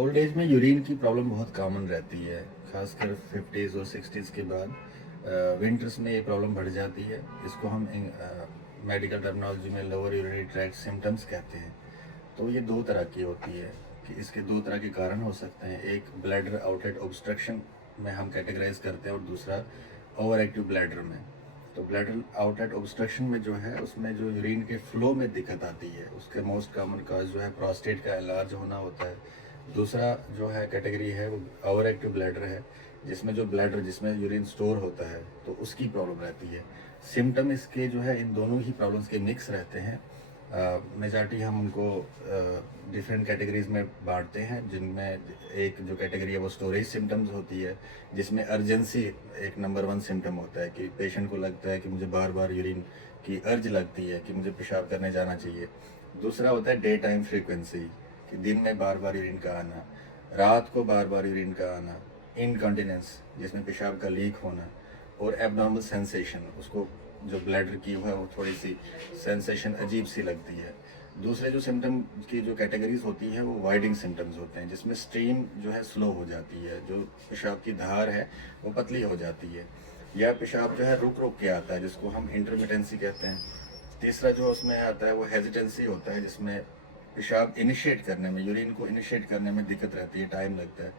Old age में urine की problem बहुत कॉमन रहती है, खासकर 50s और 60s के बाद। विंटर्स में ये प्रॉब्लम बढ़ जाती है। इसको हम मेडिकल टर्मिनोलॉजी में लोअर यूरिनरी ट्रैक्ट सिम्टम्स कहते हैं। तो ये दो तरह की होती है कि इसके दो तरह के कारण हो सकते हैं। एक ब्लैडर आउटलेट ऑब्स्ट्रक्शन में हम कैटेगराइज करते हैं और दूसरा ओवर एक्टिव ब्लैडर में। तो ब्लैडर आउटलेट ऑब्स्ट्रक्शन में जो है उसमें जो यूरिन के फ्लो में दिक्कत आती है, उसके मोस्ट कॉमन काज जो है प्रोस्टेट का एलार्ज होना होता है। दूसरा जो है कैटेगरी है वो ओवर एक्टिव ब्लैडर है, जिसमें जो ब्लैडर जिसमें यूरिन स्टोर होता है तो उसकी प्रॉब्लम रहती है। सिम्टम इसके जो है इन दोनों ही प्रॉब्लम्स के मिक्स रहते हैं। मेजॉरिटी हम उनको डिफरेंट कैटेगरीज में बांटते हैं, जिनमें एक जो कैटेगरी है वो स्टोरेज सिम्टम्स होती है, जिसमें अर्जेंसी एक नंबर 1 सिम्टम होता है कि पेशेंट को लगता है कि मुझे बार बार यूरिन की अर्ज लगती है कि मुझे पेशाब करने जाना चाहिए। दूसरा होता है डे टाइम फ्रीक्वेंसी, कि दिन में बार बार यूरिन का आना, रात को बार बार यूरिन का आना, इनकॉन्टिनेंस जिसमें पेशाब का लीक होना, और एबनॉर्मल सेंसेशन, उसको जो ब्लैडर की है वो थोड़ी सी सेंसेशन अजीब सी लगती है। दूसरे जो सिम्टम की जो कैटेगरीज होती है वो वाइडिंग सिम्टम्स होते हैं, जिसमें स्ट्रीम जो है स्लो हो जाती है, जो पेशाब की धार है वो पतली हो जाती है, या पेशाब जो है रुक रुक के आता है, जिसको हम इंटरमिटेंसी कहते हैं। तीसरा जो उसमें आता है वो हेजिटेंसी होता है, जिसमें पेशाब इनिशिएट करने में, यूरिन को इनिशिएट करने में दिक्कत रहती है, टाइम लगता है।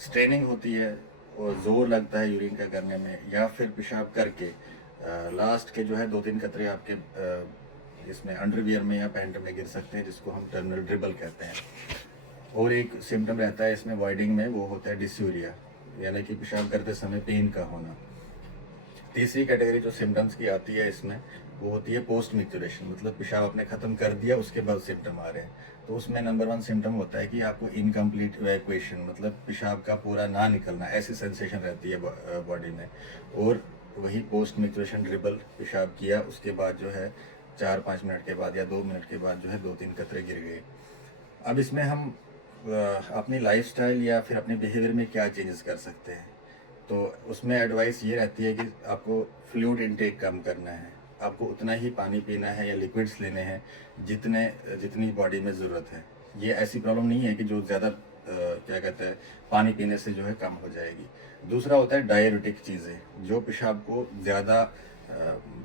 स्ट्रेनिंग होती है और ज़ोर लगता है यूरिन का करने में, या फिर पेशाब करके लास्ट के जो है 2-3 कतरे आपके इसमें अंडरवियर में या पैंट में गिर सकते हैं, जिसको हम टर्मिनल ड्रिबल कहते हैं। और एक सिम्टम रहता है इसमें वाइडिंग में, वो होता है डिस्यूरिया, यानी कि पेशाब करते समय पेन का होना। तीसरी कैटेगरी जो सिम्टम्स की आती है इसमें, वो होती है पोस्ट मिक्चुरेशन, मतलब पेशाब आपने ख़त्म कर दिया उसके बाद सिम्टम आ रहे हैं। तो उसमें नंबर 1 सिम्टम होता है कि आपको इनकम्प्लीट इवैक्यूएशन, मतलब पेशाब का पूरा ना निकलना, ऐसी सेंसेशन रहती है बॉडी में। और वही पोस्ट मिक्चुरेशन ड्रिबल, पेशाब किया उसके बाद जो है 4-5 मिनट के बाद या 2 मिनट के बाद जो है 2-3 कतरे गिर गए। अब इसमें हम अपनी लाइफस्टाइल या फिर अपने बिहेवियर में क्या चेंजेस कर सकते हैं। तो उसमें एडवाइस ये रहती है कि आपको फ्लूइड इनटेक कम करना है, आपको उतना ही पानी पीना है या लिक्विड्स लेने हैं जितनी बॉडी में ज़रूरत है। ये ऐसी प्रॉब्लम नहीं है कि जो ज़्यादा क्या कहते हैं पानी पीने से जो है कम हो जाएगी। दूसरा होता है डाययूरेटिक चीज़ें, जो पेशाब को ज़्यादा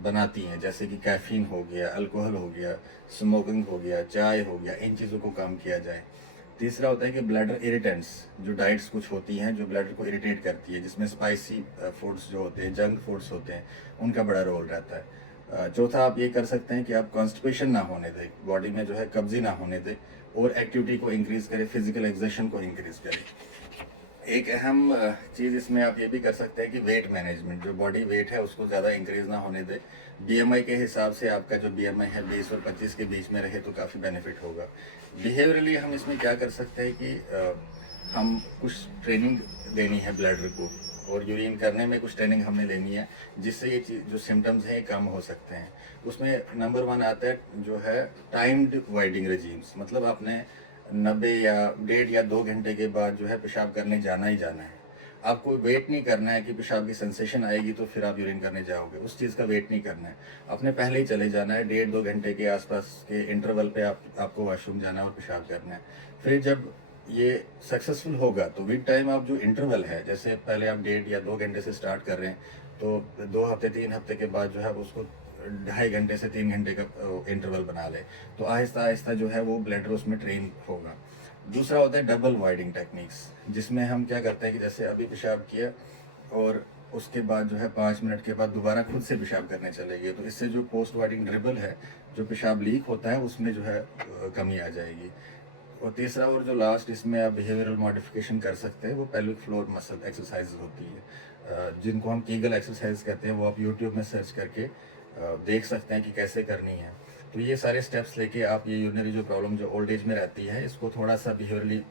बनाती हैं, जैसे कि कैफ़ीन हो गया, अल्कोहल हो गया, स्मोकिंग हो गया, चाय हो गया, इन चीज़ों को कम किया जाए। तीसरा होता है कि ब्लैडर इरिटेंट्स, जो डाइट्स कुछ होती हैं जो ब्लैडर को इरिटेट करती है, जिसमें स्पाइसी फूड्स जो होते हैं, जंक फूड्स होते हैं, उनका बड़ा रोल रहता है। चौथा आप ये कर सकते हैं कि आप कॉन्स्टिपेशन ना होने दें, बॉडी में जो है कब्जी ना होने दें, और एक्टिविटी को इंक्रीज़ करें, फिजिकल एक्सर्शन को इंक्रीज़ करें। एक अहम चीज़ इसमें आप ये भी कर सकते हैं कि वेट मैनेजमेंट, जो बॉडी वेट है उसको ज़्यादा इंक्रीज़ ना होने दे। बीएमआई के हिसाब से आपका जो बीएमआई है 20 और 25 के बीच में रहे तो काफ़ी बेनिफिट होगा। बिहेवियरली हम इसमें क्या कर सकते हैं कि हम कुछ ट्रेनिंग देनी है ब्लैडर को, और यूरिन करने में कुछ ट्रेनिंग हमने लेनी है, जिससे ये चीज़ जो सिम्टम्स हैं कम हो सकते हैं। उसमें नंबर 1 आता है जो है टाइम्ड वाइडिंग रेजीम्स, मतलब आपने 90 या 1.5 या 2 घंटे के बाद जो है पेशाब करने जाना ही जाना है। आपको वेट नहीं करना है कि पेशाब की सेंसेशन आएगी तो फिर आप यूरिन करने जाओगे, उस चीज़ का वेट नहीं करना है। आपने पहले ही चले जाना है, 1.5-2 घंटे के आसपास के इंटरवल पे आपको वॉशरूम जाना है और पेशाब करना है। फिर जब ये सक्सेसफुल होगा तो विद टाइम आप जो इंटरवल है, जैसे पहले आप 1.5 या 2 घंटे से स्टार्ट कर रहे हैं, तो 2 हफ्ते 3 हफ्ते के बाद जो है उसको 2.5 घंटे से 3 घंटे का इंटरवल बना ले, तो आहिस्ता आहिस्ता जो है वो ब्लैडर उसमें ट्रेन होगा। दूसरा होता है डबल वाइडिंग टेक्निक्स, जिसमें हम क्या करते हैं कि जैसे अभी पेशाब किया और उसके बाद जो है 5 मिनट के बाद दोबारा खुद से पेशाब करने चले गए, तो इससे जो पोस्ट वाइडिंग ड्रिबल है, जो पेशाब लीक होता है उसमें जो है कमी आ जाएगी। और तीसरा और जो लास्ट इसमें आप बिहेवियरल मॉडिफिकेशन कर सकते हैं, वो पेल्विक फ्लोर मसल एक्सरसाइज होती है, जिनको हम कीगल एक्सरसाइज कहते हैं। वो आप यूट्यूब में सर्च करके देख सकते हैं कि कैसे करनी है। तो ये सारे स्टेप्स लेके आप ये यूरिनरी जो प्रॉब्लम जो ओल्ड एज में रहती है, इसको थोड़ा सा बिहेवियरली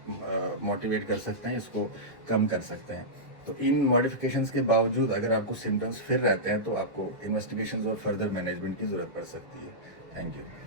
मोटिवेट कर सकते हैं, इसको कम कर सकते हैं। तो इन मॉडिफिकेशंस के बावजूद अगर आपको सिम्टम्स फिर रहते हैं तो आपको इन्वेस्टिगेशंस और फर्दर मैनेजमेंट की ज़रूरत पड़ सकती है। Thank you.